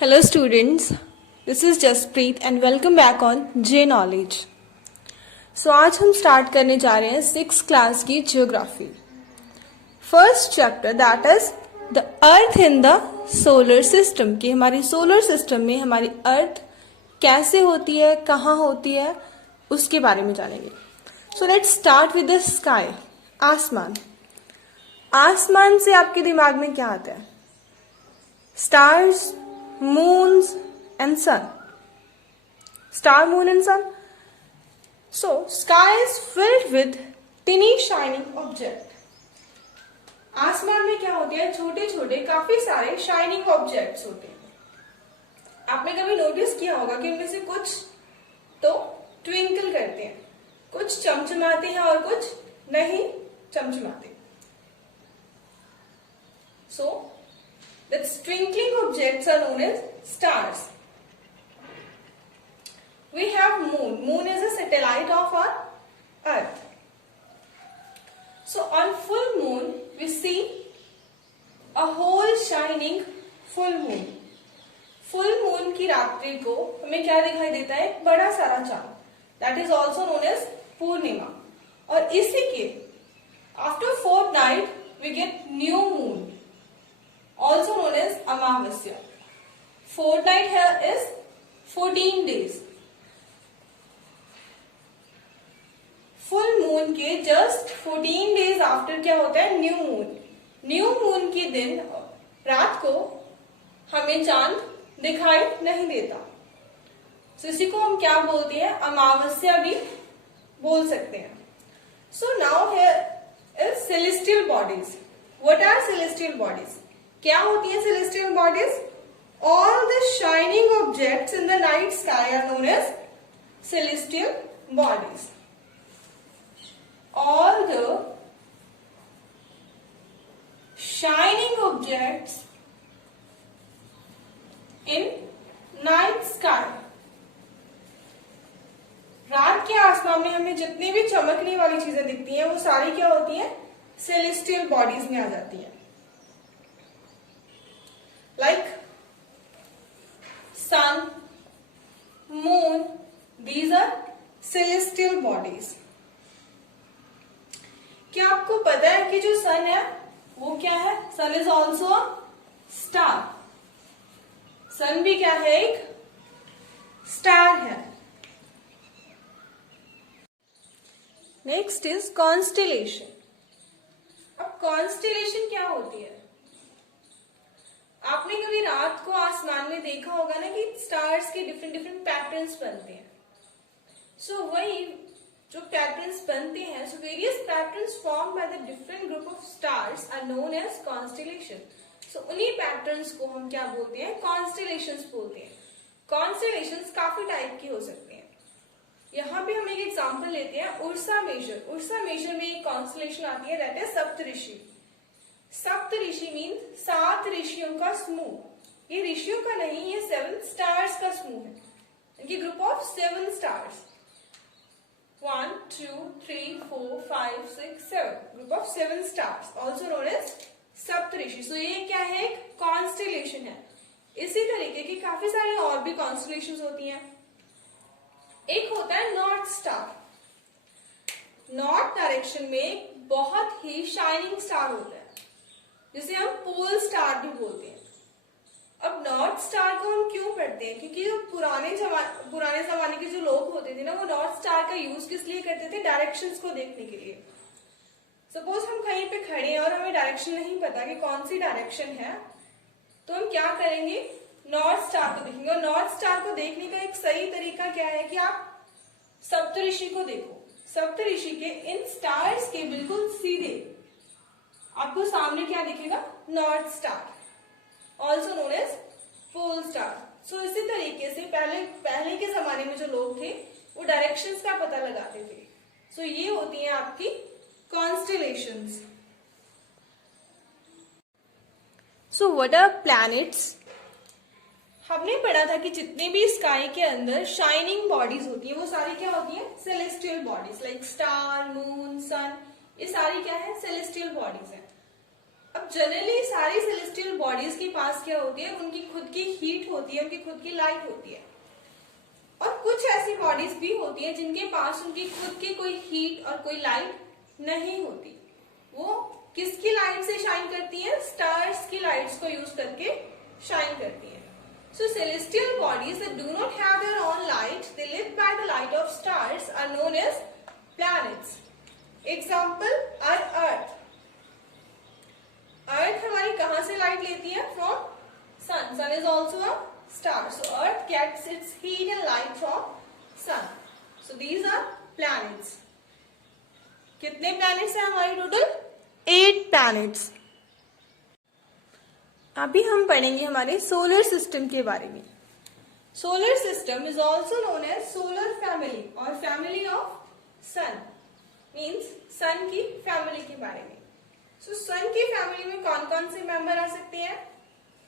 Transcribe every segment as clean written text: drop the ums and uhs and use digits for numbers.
Hello students, this is Jaspreet and welcome back on J Knowledge. So आज हम start करने जा रहे हैं 6th क्लास की geography. First chapter that is the earth in the solar system कि हमारी सोलर सिस्टम में हमारी अर्थ कैसे होती है, कहाँ होती है, उसके बारे में जानेंगे. So let's start with the sky. आसमान. आसमान से आपके दिमाग में क्या आता है? Stars, moons and sun. Star, moon and sun. So sky is filled with tiny shining object. आसमान में क्या होते हैं? छोटे छोटे काफी सारे शाइनिंग ऑब्जेक्ट्स होते हैं. आपने कभी नोटिस किया होगा कि इनमें से कुछ तो ट्विंकल करते हैं, कुछ चमचमाते हैं और कुछ नहीं चमचमाते. So that twinkling objects are known as stars. We have moon. Moon is a satellite of our earth. So on full moon we see a whole shining full moon. Full moon की रात्रि को हमें क्या दिखाई देता है? एक बड़ा सारा चांद. That is also known as पूर्णिमा. और इसी के after fortnight we get new moon, also known as Amavasya. Fortnight here is 14 days. Full moon के just 14 days after क्या होता है? New moon. न्यू मून के दिन रात को हमें चांद दिखाई नहीं देता. So इसी को हम क्या बोलते हैं? अमावस्या भी बोल सकते हैं. So now here is celestial bodies. What are celestial bodies? क्या होती है celestial bodies? All the shining objects in the night sky are known as celestial bodies. All the shining objects in night sky. रात के आसमान में हमें जितनी भी चमकने वाली चीजें दिखती हैं वो सारी क्या होती हैं? celestial bodies में आ जाती हैं. Like sun, moon, these are celestial bodies. क्या आपको पता है कि जो सन है वो क्या है? Sun is also a star. सन भी क्या है? एक स्टार है. Next is constellation. अब कॉन्स्टेलेशन क्या होती है? आपने कभी रात को आसमान में देखा होगा ना कि स्टार्स के डिफरेंट डिफरेंट पैटर्न्स बनते हैं. सो वही जो पैटर्न्स बनते हैं, so various patterns form by the different group of stars are known as constellation. So उन्हीं पैटर्न्स को हम क्या बोलते हैं? कॉन्स्टेलेशंस बोलते हैं. कॉन्स्टेलेशंस काफी टाइप की हो सकते हैं. यहाँ पे हम एक एग्जाम्पल लेते हैं. Ursa major. उर्सा मेजर में एक कॉन्स्टेलेशन आती है, दैट इज सप्तऋषि. सप्त ऋषि मीन 7 ऋषियों का समूह. ये ऋषियों का नहीं, ये 7 स्टार्स का समूह है. इनकी group of 7 stars. 1 2 3 4 5 6 7 group of 7 stars also known as Saptarishi. सो ये क्या है? एक कॉन्स्टेलेशन है. इसी तरीके की काफी सारी और भी कॉन्स्टेलेशंस होती हैं. एक होता है नॉर्थ स्टार. नॉर्थ डायरेक्शन में बहुत ही शाइनिंग स्टार होता है जिसे हम पोल स्टार भी बोलते हैं. अब नॉर्थ स्टार को हम क्यों पढ़ते हैं? क्योंकि जो पुराने जमाने के जो लोग होते थे ना, वो नॉर्थ स्टार का यूज किस लिए करते थे? डायरेक्शंस को देखने के लिए. सपोज हम कहीं पे खड़े हैं और हमें डायरेक्शन नहीं पता कि कौन सी डायरेक्शन है, तो हम क्या करेंगे? नॉर्थ स्टार को देखेंगे. और नॉर्थ स्टार को देखने का एक सही तरीका क्या है कि आप सप्तऋषि को देखो. सप्तऋषि के इन स्टार्स के बिल्कुल सीधे आपको सामने क्या दिखेगा? North star, also known as pole star. So इसी तरीके से पहले के जमाने में जो लोग थे वो डायरेक्शंस का पता लगाते थे. सो ये होती हैं आपकी constellations. So what are planets? हमने पढ़ा था कि जितने भी स्काई के अंदर शाइनिंग बॉडीज होती है वो सारी क्या होती है? Celestial bodies. Like star, moon, sun, ये सारी क्या है? सेलेस्टियल बॉडीज है. अब जनरली सारी सेलेस्टियल बॉडीज के पास क्या होती है, उनकी खुद की हीट होती है, उनकी खुद की लाइट होती है। और कुछ ऐसी बॉडीज भी होती है जिनके पास उनकी खुद की कोई हीट और कोई लाइट नहीं होती। वो किसकी लाइट से शाइन करती है? स्टार्स की लाइट्स को यूज करके शाइन करती है। So celestial bodies that do not have their own light, they live by the light of stars, are known as planets. Example, our Earth. Earth हमारी कहाँ से लाइट लेती है? From sun. Sun is also a star. So Earth gets its heat and light from sun. So these are planets. कितने planets हैं हमारी total? 8 planets. अभी हम पढ़ेंगे हमारे सोलर सिस्टम के बारे में। Solar system is also known as solar family और family of sun, means sun की फैमिली के बारे में। सो सन की फैमिली में कौन कौन से मेंबर आ सकते हैं?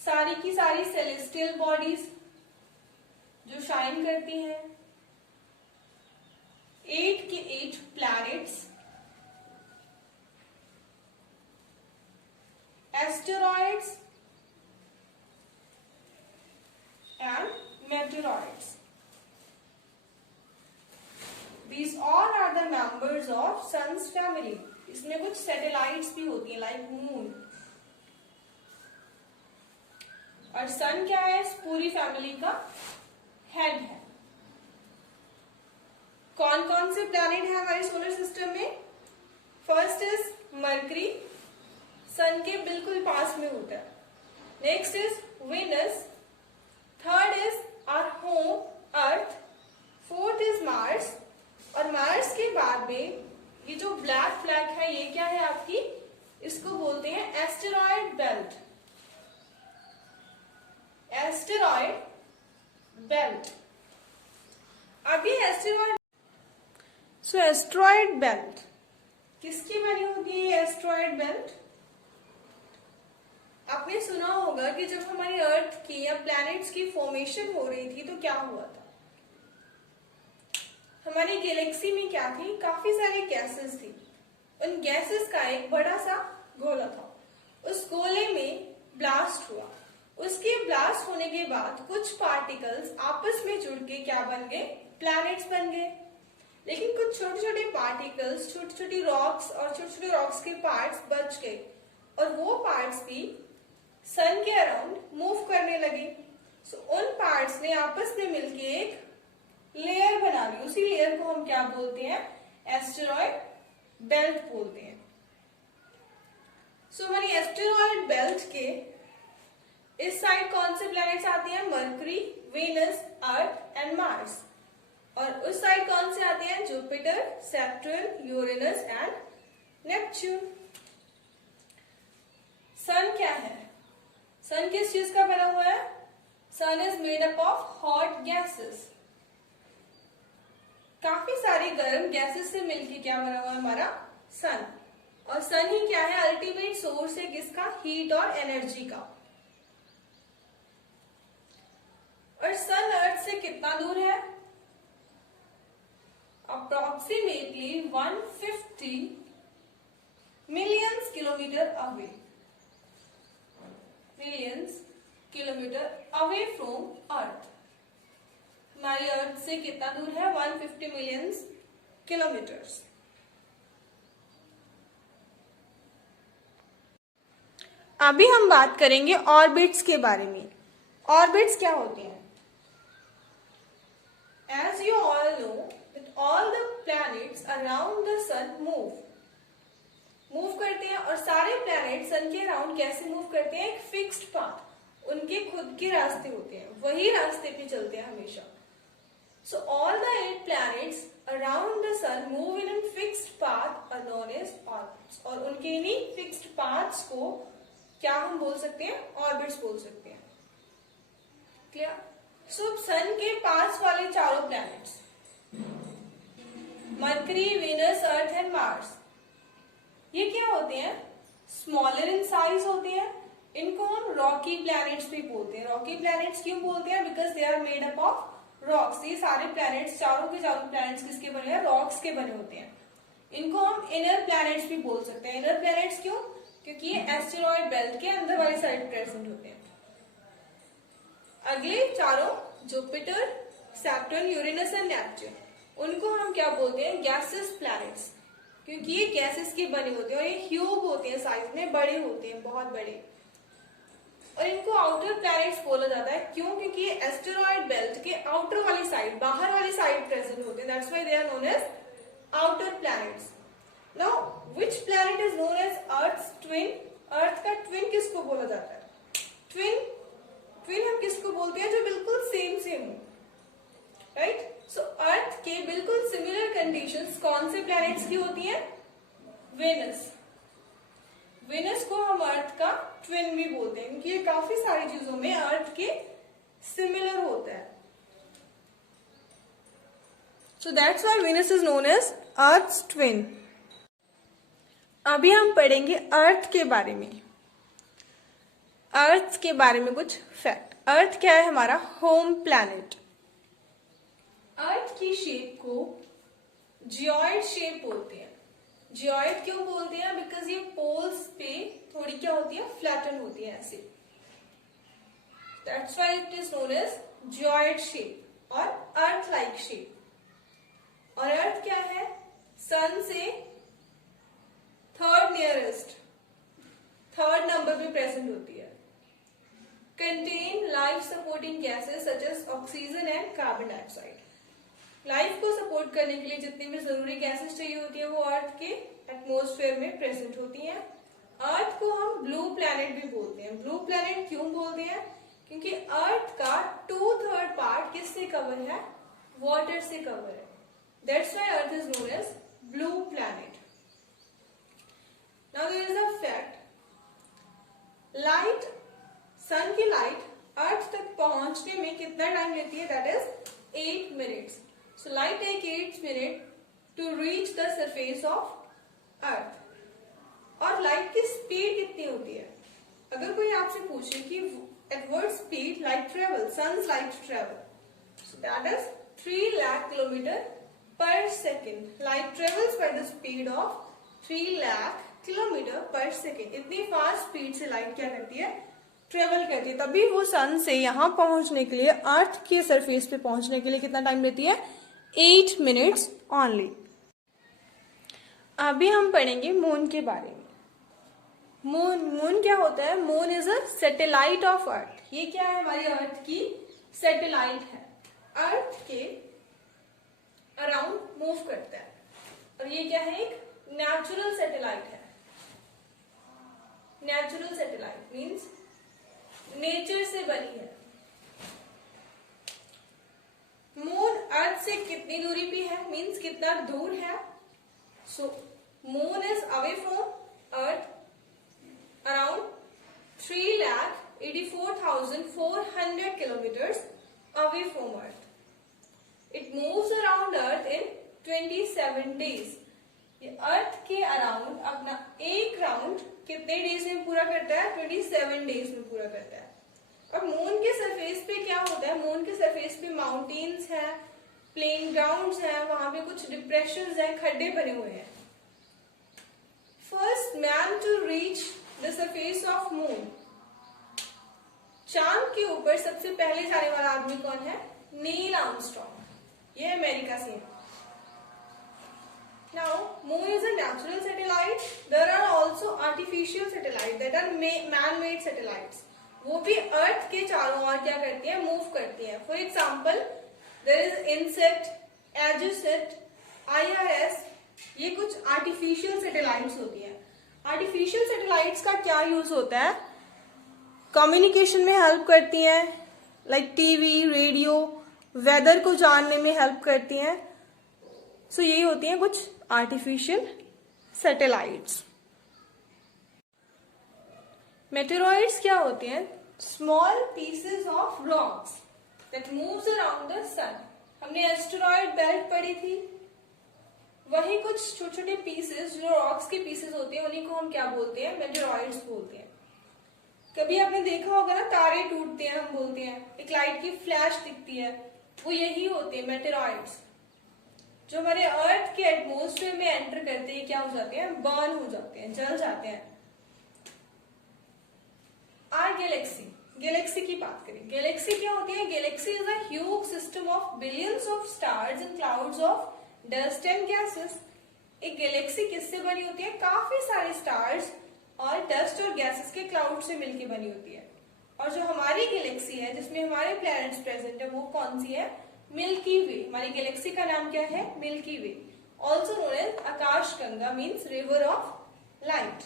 सारी की सारी सेलेस्टियल बॉडीज जो शाइन करती हैं, 8 के 8 planets, asteroids and meteoroids. These all are the members of sun's family. इसमें कुछ सैटेलाइट्स भी होती हैं लाइक मून। और सन क्या है? इस पूरी फैमिली का हेड है। कौन कौन से प्लैनेट है हमारे सोलर सिस्टम में? फर्स्ट इज मरकरी, सन के बिल्कुल पास में होता है। Next is Venus, third is our home Earth, fourth is Mars, और मार्स के बाद में ये जो ब्लैक फ्लैग है ये क्या है आपकी? इसको बोलते हैं एस्टेरॉयड बेल्ट। Asteroid belt. अब ये एस्टेरॉयड बेल्ट किसकी बनी होती है? एस्टेरॉयड बेल्ट आपने सुना होगा कि जब हमारी अर्थ की या प्लैनेट्स की फॉर्मेशन हो रही थी तो क्या हुआ था? हमारी गैलेक्सी में क्या थी? काफी सारी गैसेस थी। उन गैसेस का एक बड़ा सा गोला था। उस गोले में ब्लास्ट हुआ। उसके ब्लास्ट होने के बाद कुछ पार्टिकल्स आपस में जुड़ के क्या बन गए? प्लैनेट्स बन गए। लेकिन कुछ छोटे छोटे पार्टिकल्स, छोटी छोटी रॉक्स और छोटे छोटे रॉक्स के पार्ट्स बच गए, और वो पार्ट्स भी सन के अराउंड मूव करने लगे। सो उन पार्ट्स ने आपस में मिलके एक लेयर बना ली। उसी लेयर को हम क्या बोलते हैं? एस्टेरॉयड बेल्ट बोलते हैं। सो हमारी एस्टेरॉयड बेल्ट के इस साइड कौन से प्लैनेट्स आते हैं? Mercury, Venus, Earth and Mars. और उस साइड कौन से आते हैं? Jupiter, Saturn, Uranus and Neptune. Sun क्या है? सन किस चीज का बना हुआ है? Sun is made up of hot gases. काफी सारी गर्म गैसेस से मिलकर क्या बना हुआ है हमारा? सन। और सन ही क्या है? अल्टीमेट सोर्स है किसका? हीट और एनर्जी का। और सन अर्थ से कितना दूर है? Approximately 150 millions kilometre away. Millions kilometre away from Earth. हमारी अर्थ से कितना दूर है? 150 मिलियंस किलोमीटर्स। अभी हम बात करेंगे ऑर्बिट्स के बारे में। ऑर्बिट्स क्या होते हैं? As you all know that all the planets around the sun move करते हैं, और सारे प्लैनेट सन के अराउंड कैसे मूव करते हैं? एक फिक्स्ड पाथ, उनके खुद के रास्ते होते हैं, वही रास्ते पे चलते हैं हमेशा। So all the 8 planets around the sun move in fixed path are known as orbits. और उनके इन्हीं फिक्स्ड पाथ्स को क्या हम बोल सकते हैं? ऑर्बिट्स बोल सकते हैं। क्लियर? सो सन के पास वाले चारों planets Mercury, Venus, Earth and Mars, ये क्या होते हैं? स्मॉलर इन साइज होते हैं। इनको हम रॉकी प्लैनेट्स भी बोलते हैं। रॉकी प्लैनेट्स क्यों बोलते हैं? Because they are made up of rocks. ये सारे प्लैनेट्स, चारों के चारों प्लैनेट्स किसके बने हैं? रॉक्स के बने होते हैं। इनको हम इनर प्लैनेट्स भी बोल सकते हैं। इनर प्लैनेट्स क्यों? क्योंकि ये एस्टेरॉयड बेल्ट के अंदर वाली साइड प्रेजेंट होते हैं। अगले चारों Jupiter, Saturn, Uranus and Neptune, उनको हम क्या बोलते हैं? गैसेस प्लैनेट्स, क्योंकि ये गैसेस के बने होते हैं और ये ह्यूज होते हैं, साइज में बड़े होते हैं, बहुत बड़े। और इनको आउटर प्लैनेट्स बोला जाता है। क्यों? क्योंकि ये एस्टेरॉयड बेल्ट के आउटर वाली साइड, बाहर वाली साइड प्रेजेंट होते हैं। That's why they are known as outer planets. Now which planet is known as Earth's twin? Earth का ट्विन किसको बोला जाता है? ट्विन हम किसको बोलते हैं? जो बिल्कुल सेम हो, राइट? सो अर्थ के बिल्कुल सिमिलर कंडीशंस कौन से प्लैनेट्स की होती हैं? वेनस को हम अर्थ का ट्विन भी बोलते हैं, क्योंकि ये काफी सारी चीजों में अर्थ के सिमिलर होता है। So that's why Venus is known as Earth's twin. अभी हम पढ़ेंगे अर्थ के बारे में। अर्थ के बारे में कुछ फैक्ट। अर्थ क्या है? हमारा होम प्लैनेट। अर्थ की शेप को जियोइड शेप बोलते हैं। जियोइड क्यों बोलते हैं? बिकॉज ये पोल्स पे थोड़ी क्या होती है? फ्लैटन होती है ऐसे। That's why it is known as geoid shape और अर्थ लाइक शेप। और अर्थ क्या है? सन से थर्ड नियरेस्ट, थर्ड नंबर पे प्रेजेंट होती है। Contain life supporting gases such as oxygen and carbon dioxide. Life को सपोर्ट करने के लिए जितनी भी जरूरी गैसेस चाहिए होती है वो अर्थ के एटमॉस्फेयर में प्रेजेंट होती हैं। अर्थ को हम ब्लू प्लैनेट भी बोलते हैं। ब्लू प्लैनेट क्यों बोलते हैं? क्योंकि अर्थ का 2/3 पार्ट किससे कवर है? वाटर से कवर है। That's why Earth is known as blue planet. Now there is a fact, light, sun की लाइट अर्थ तक पहुंचने में कितना टाइम लेती है? That is 8 minutes. So light take 8 minute to reach the surface of Earth. और light की speed कितनी होती है? अगर कोई आपसे पूछे कि at what speed light travel, sun's light travel, so that is 3 lakh kilometre per second. Light travels by the speed of 3 lakh kilometre per second. इतनी फास्ट स्पीड से लाइट क्या करती है? ट्रेवल करती है। तभी वो सन से यहां पहुंचने के लिए, अर्थ के सरफेस पे पहुंचने के लिए कितना टाइम लेती है? 8 मिनट्स ओनली। अभी हम पढ़ेंगे मून के बारे में। मून क्या होता है? Moon is a satellite of earth. ये क्या है? हमारी अर्थ की सैटेलाइट है। अर्थ के अराउंड मूव करता है। और ये क्या है? एक नेचुरल सैटेलाइट है। नेचुरल सैटेलाइट मीन्स नेचर से बनी है। मून अर्थ से कितनी दूरी पे है? मीन्स कितना दूर है? So moon is away from Earth around 3,84,400 kilometers away from Earth. It moves around Earth in 27 days. ये अर्थ के अराउंड अपना एक राउंड कितने डेज में पूरा करता है? 27 डेज में पूरा करता है। और मून के सरफेस पे क्या होता है? मून के सरफेस पे माउंटेन्स है, प्लेन ग्राउंड्स है, वहां पे कुछ डिप्रेशंस है, खड्डे बने हुए हैं। First man to reach the surface of moon, चांद के ऊपर सबसे पहले जाने वाला आदमी कौन है? Neil Armstrong. ये अमेरिका से है। Now moon is a natural satellite. There are also artificial satellite that are man made satellites. वो भी अर्थ के चारों ओर क्या करती है? मूव करती है। For example there is INSAT, EDUSAT, IRS। ये कुछ आर्टिफिशियल सैटेलाइट्स होती है। आर्टिफिशियल सैटेलाइट्स का क्या यूज होता है? कम्युनिकेशन में हेल्प करती हैं, लाइक टीवी, रेडियो, वेदर को जानने में हेल्प करती हैं। सो यही होती हैं कुछ आर्टिफिशियल सैटेलाइट्स। मेटेरॉइड्स क्या होते हैं? Small pieces of rocks that moves around the sun. हमने एस्टेरॉयड बेल्ट पढ़ी थी, वही कुछ छोटे छोटे पीसेस जो रॉक्स के पीसेस होते हैं उन्हीं को हम क्या बोलते हैं? मेटेरॉइड्स बोलते हैं। कभी आपने देखा होगा ना, तारे टूटते हैं, हम बोलते हैं एक लाइट की फ्लैश दिखती है, वो यही होते हैं मेटेरॉइड्स, जो हमारे अर्थ के एटमॉस्फेयर में एंटर करते ही क्या हो जाते हैं? बर्न हो जाते हैं, जल जाते हैं। आर गैलेक्सी की बात करें, गैलेक्सी क्या होती है? Galaxy is a huge system of billions of stars and clouds of dust and gases. एक गैलेक्सी किससे बनी होती है? काफी सारे स्टार्स और डस्ट और गैसेस के क्लाउड से मिलकर बनी होती है। और जो हमारी गैलेक्सी है जिसमें हमारे प्लैनेट्स प्रेजेंट है वो कौन सी है? Milky Way. हमारी गैलेक्सी का नाम क्या है? Milky Way, also known as Akash Ganga, means river of light.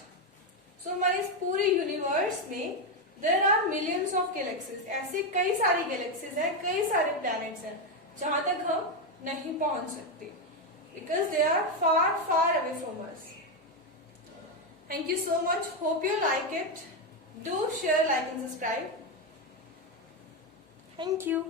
So हमारे इस पूरे यूनिवर्स में there are millions of galaxies. ऐसे कई सारी गैलेक्सीज हैं, कई सारे प्लैनेट्स हैं जहां तक हम नहीं पहुंच सकते, because they are far far away from us. Thank you so much. Hope you like it. Do share, like and subscribe. Thank you.